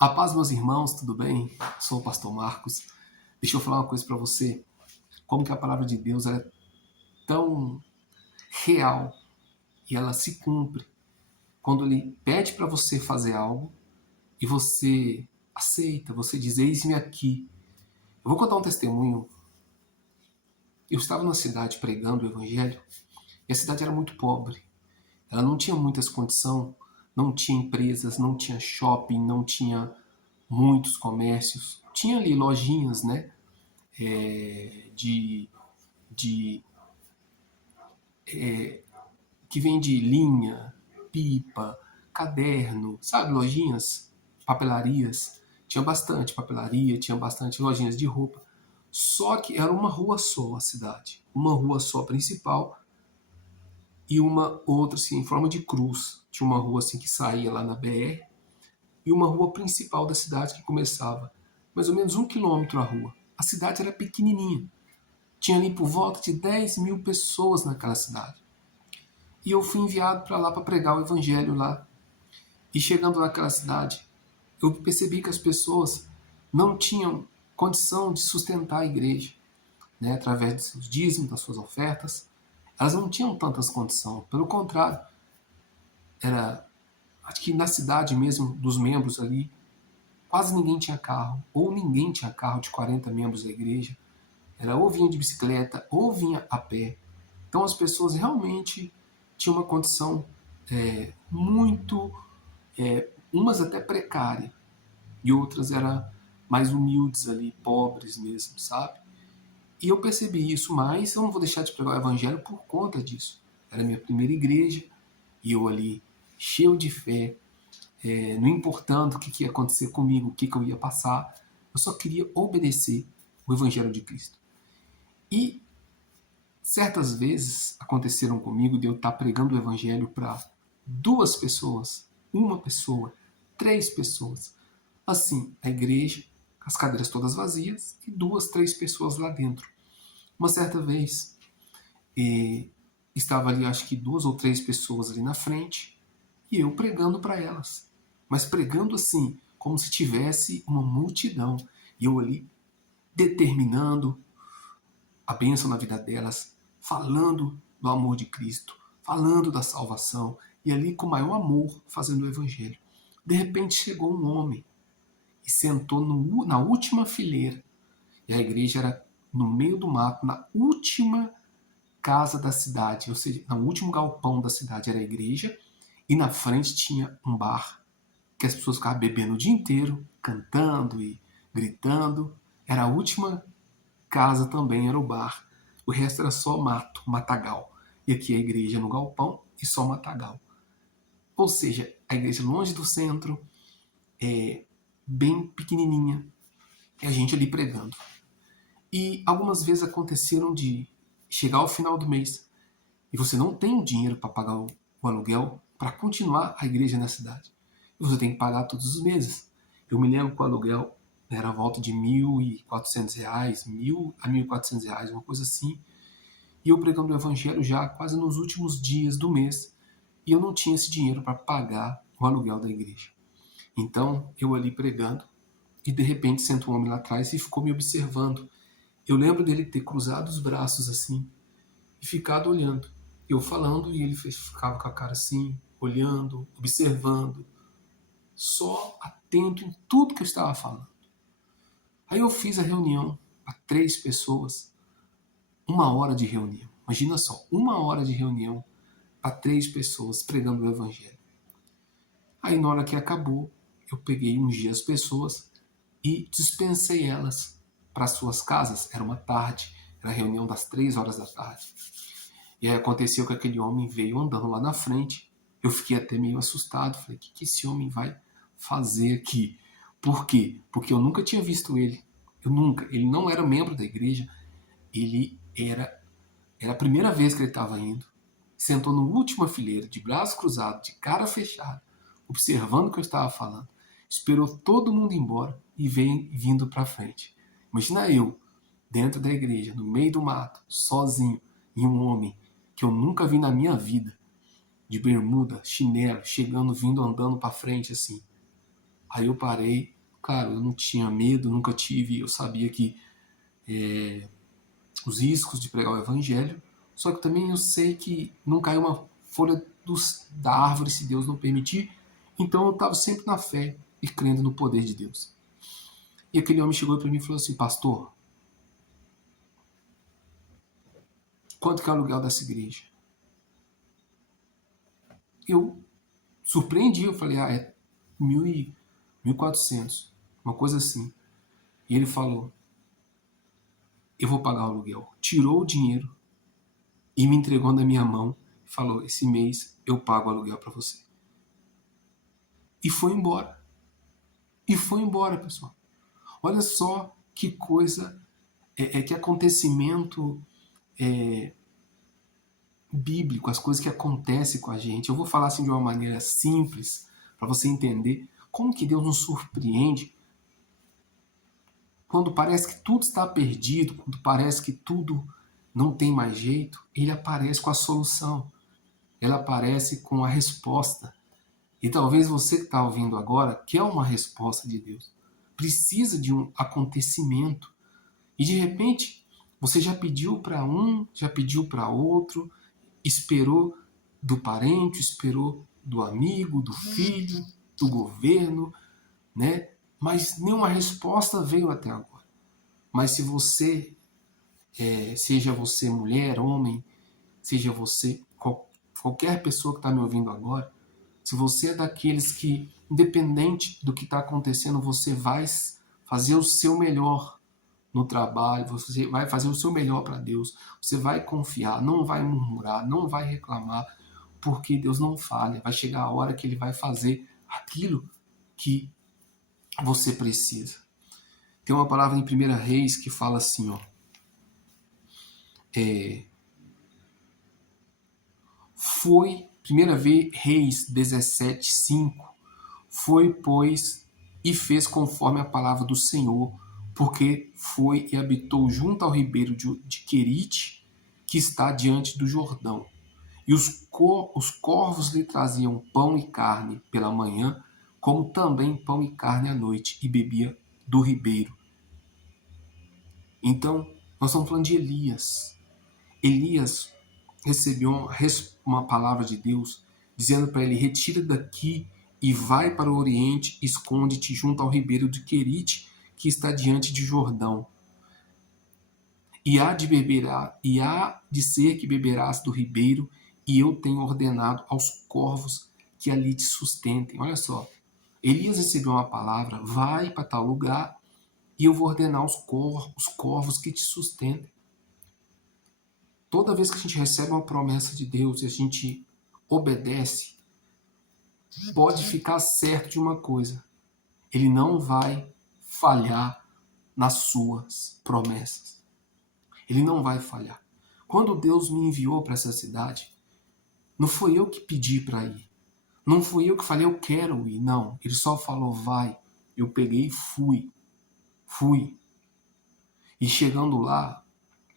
A paz, meus irmãos, tudo bem? Sou o pastor Marcos. Deixa eu falar uma coisa para você. Como que a palavra de Deus é tão real e ela se cumpre quando ele pede para você fazer algo e você aceita, você diz, eis-me aqui. Eu vou contar um testemunho. Eu estava na cidade pregando o evangelho e a cidade era muito pobre. Ela não tinha muitas condições, não tinha empresas, não tinha shopping, não tinha muitos comércios. Tinha ali lojinhas, né? De, de que vende linha, pipa, caderno, sabe, lojinhas, papelarias. Tinha bastante papelaria, tinha bastante lojinhas de roupa. Só que era uma rua só a cidade, uma rua só principal e uma outra assim em forma de cruz. Tinha uma rua assim que saía lá na BR e uma rua principal da cidade que começava mais ou menos 1 quilômetro a rua. A cidade era pequenininha. Tinha ali por volta de 10 mil pessoas naquela cidade. E eu fui enviado para lá para pregar o evangelho lá. E chegando naquela cidade, eu percebi que as pessoas não tinham condição de sustentar a igreja, né, através dos seus dízimos, das suas ofertas. Elas não tinham tantas condições. Pelo contrário, era, acho que na cidade mesmo, dos membros ali, quase ninguém tinha carro, ou ninguém tinha carro de 40 membros da igreja. Era ou vinha de bicicleta, ou vinha a pé. Então as pessoas realmente tinham uma condição muito, umas até precária, e outras eram mais humildes ali, pobres mesmo, sabe? E eu percebi isso, mas eu não vou deixar de pregar o evangelho por conta disso. Era a minha primeira igreja, e eu ali, cheio de fé, não importando o que ia acontecer comigo, o que eu ia passar, eu só queria obedecer o evangelho de Cristo. E certas vezes aconteceram comigo de eu estar pregando o evangelho para 2 pessoas, 1 pessoa, 3 pessoas. Assim, a igreja, as cadeiras todas vazias e 2, 3 pessoas lá dentro. Uma certa vez, estava ali acho que 2 ou 3 pessoas ali na frente e eu pregando para elas. Mas pregando assim, como se tivesse uma multidão. E eu ali determinando a bênção na vida delas, falando do amor de Cristo, falando da salvação, e ali com o maior amor fazendo o evangelho. De repente chegou um homem e sentou na última fileira. E a igreja era no meio do mato, na última casa da cidade, ou seja, no último galpão da cidade era a igreja, e na frente tinha um bar que as pessoas ficavam bebendo o dia inteiro, cantando e gritando. Era a última casa também, era o bar. O resto era só mato, matagal. E aqui a igreja no galpão e só matagal. Ou seja, a igreja longe do centro, bem pequenininha, e a gente ali pregando. E algumas vezes aconteceram de chegar ao final do mês e você não tem o dinheiro para pagar o aluguel para continuar a igreja na cidade. E você tem que pagar todos os meses. Eu me lembro que o aluguel era a volta de R$ 1.400, R$ 1.000 a R$ 1.400, uma coisa assim. E eu pregando o evangelho já quase nos últimos dias do mês. E eu não tinha esse dinheiro para pagar o aluguel da igreja. Então, eu ali pregando, e de repente senta um homem lá atrás e ficou me observando. Eu lembro dele ter cruzado os braços assim e ficado olhando. Eu falando e ele ficava com a cara assim, olhando, observando, só atento em tudo que eu estava falando. Aí eu fiz a reunião para 3 pessoas, 1 hora de reunião. Imagina só, 1 hora de reunião para 3 pessoas pregando o evangelho. Aí na hora que acabou, eu peguei, ungi as pessoas e dispensei elas para suas casas. Era uma tarde, era a reunião das 3 horas da tarde. E aí aconteceu que aquele homem veio andando lá na frente. Eu fiquei até meio assustado. Falei, o que esse homem vai fazer aqui? Por quê? Porque eu nunca tinha visto ele. Ele não era membro da igreja. Ele era a primeira vez que ele estava indo. Sentou na última fileira, de braços cruzados, de cara fechada, observando o que eu estava falando. Esperou todo mundo ir embora e veio vindo para frente. Imagina eu, dentro da igreja, no meio do mato, sozinho, e um homem que eu nunca vi na minha vida, de bermuda, chinelo, chegando, vindo, andando para frente assim. Aí eu parei, claro, eu não tinha medo, nunca tive, eu sabia que os riscos de pregar o evangelho, só que também eu sei que não caiu uma folha da árvore se Deus não permitir, então eu estava sempre na fé e crendo no poder de Deus. E aquele homem chegou para mim e falou assim: pastor, quanto que é o aluguel dessa igreja? Eu surpreendi, eu falei: é 1.400, uma coisa assim. E ele falou: eu vou pagar o aluguel. Tirou o dinheiro e me entregou na minha mão e falou: esse mês eu pago o aluguel para você. E foi embora. E foi embora, pessoal. Olha só que coisa, que acontecimento bíblico, as coisas que acontecem com a gente. Eu vou falar assim de uma maneira simples, para você entender como que Deus nos surpreende quando parece que tudo está perdido, quando parece que tudo não tem mais jeito. Ele aparece com a solução, ele aparece com a resposta. E talvez você que está ouvindo agora quer uma resposta de Deus, precisa de um acontecimento. E de repente, você já pediu para um, já pediu para outro, esperou do parente, esperou do amigo, do filho, do governo, né? Mas nenhuma resposta veio até agora. Mas se você, seja você mulher, homem, seja você qualquer pessoa que está me ouvindo agora, se você é daqueles que, independente do que está acontecendo, você vai fazer o seu melhor no trabalho, você vai fazer o seu melhor para Deus, você vai confiar, não vai murmurar, não vai reclamar, porque Deus não falha. Vai chegar a hora que Ele vai fazer aquilo que você precisa. Tem uma palavra em 1 Reis que fala assim, ó, foi, 1 Reis 17:5, foi, pois, e fez conforme a palavra do Senhor, porque foi e habitou junto ao ribeiro de Querite, que está diante do Jordão. E os corvos lhe traziam pão e carne pela manhã, como também pão e carne à noite, e bebia do ribeiro. Então, nós estamos falando de Elias. Elias recebeu uma palavra de Deus, dizendo para ele: retira daqui e vai para o oriente, esconde-te junto ao ribeiro de Querite, que está diante de Jordão. E há de ser que beberás do ribeiro, e eu tenho ordenado aos corvos que ali te sustentem. Olha só, Elias recebeu uma palavra: vai para tal lugar e eu vou ordenar os corvos que te sustentem. Toda vez que a gente recebe uma promessa de Deus e a gente obedece, pode ficar certo de uma coisa: Ele não vai falhar nas suas promessas. Ele não vai falhar. Quando Deus me enviou para essa cidade, não foi eu que pedi para ir. Não fui eu que falei: eu quero ir. Não, Ele só falou: vai. Eu peguei e fui. E chegando lá,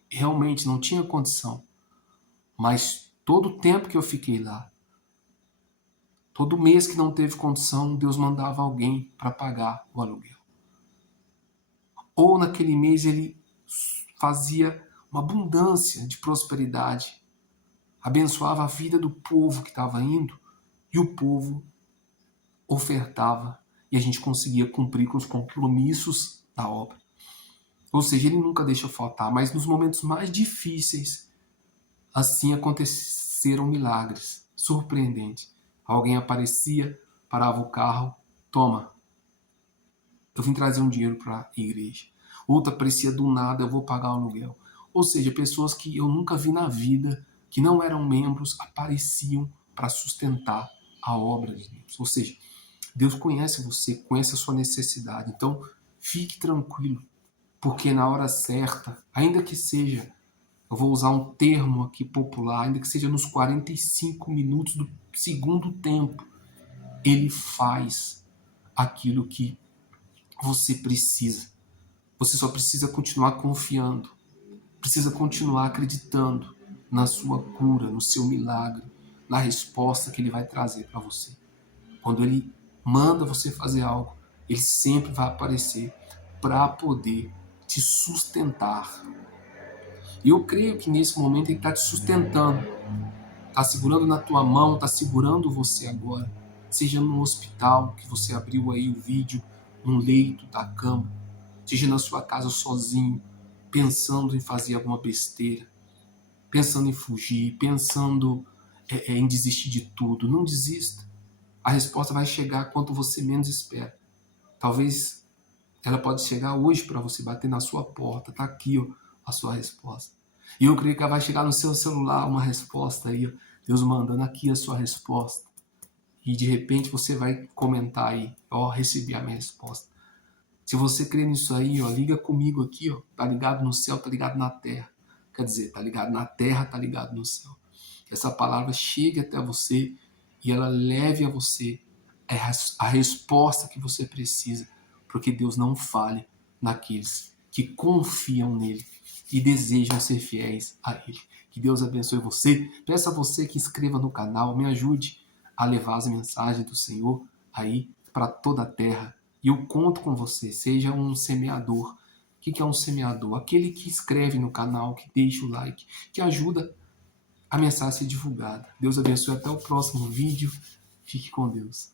realmente não tinha condição. Mas todo o tempo que eu fiquei lá, todo mês que não teve condição, Deus mandava alguém para pagar o aluguel. Ou naquele mês Ele fazia uma abundância de prosperidade, abençoava a vida do povo que estava indo, e o povo ofertava, e a gente conseguia cumprir com os compromissos da obra. Ou seja, Ele nunca deixa faltar, mas nos momentos mais difíceis, assim aconteceram milagres surpreendentes. Alguém aparecia, parava o carro: toma, eu vim trazer um dinheiro para a igreja. Outro aparecia do nada: eu vou pagar o aluguel. Ou seja, pessoas que eu nunca vi na vida, que não eram membros, apareciam para sustentar a obra de Deus. Ou seja, Deus conhece você, conhece a sua necessidade. Então, fique tranquilo, porque na hora certa, ainda que seja, eu vou usar um termo aqui popular, ainda que seja nos 45 minutos do segundo tempo, Ele faz aquilo que você precisa. Você só precisa continuar confiando, precisa continuar acreditando na sua cura, no seu milagre, na resposta que Ele vai trazer para você. Quando Ele manda você fazer algo, Ele sempre vai aparecer para poder te sustentar. E eu creio que nesse momento ele está te sustentando, está segurando na tua mão, está segurando você agora. Seja no hospital, que você abriu aí o vídeo, no leito da cama, seja na sua casa sozinho, pensando em fazer alguma besteira, pensando em fugir, pensando em desistir de tudo. Não desista. A resposta vai chegar quando você menos espera. Talvez ela pode chegar hoje para você, bater na sua porta. Está aqui, ó, a sua resposta. E eu creio que ela vai chegar no seu celular uma resposta aí, ó, Deus mandando aqui a sua resposta. E de repente você vai comentar aí, ó, recebi a minha resposta. Se você crê nisso aí, ó, liga comigo aqui, ó, tá ligado no céu, tá ligado na terra. Quer dizer, tá ligado na terra, tá ligado no céu. Que essa palavra chegue até você e ela leve a você a resposta que você precisa, porque Deus não falha naqueles que confiam nele e desejam ser fiéis a ele. Que Deus abençoe você. Peço a você que inscreva no canal, me ajude a levar as mensagens do Senhor aí para toda a terra. E eu conto com você, seja um semeador. O que é um semeador? Aquele que escreve no canal, que deixa o like, que ajuda a mensagem a ser divulgada. Deus abençoe, até o próximo vídeo. Fique com Deus.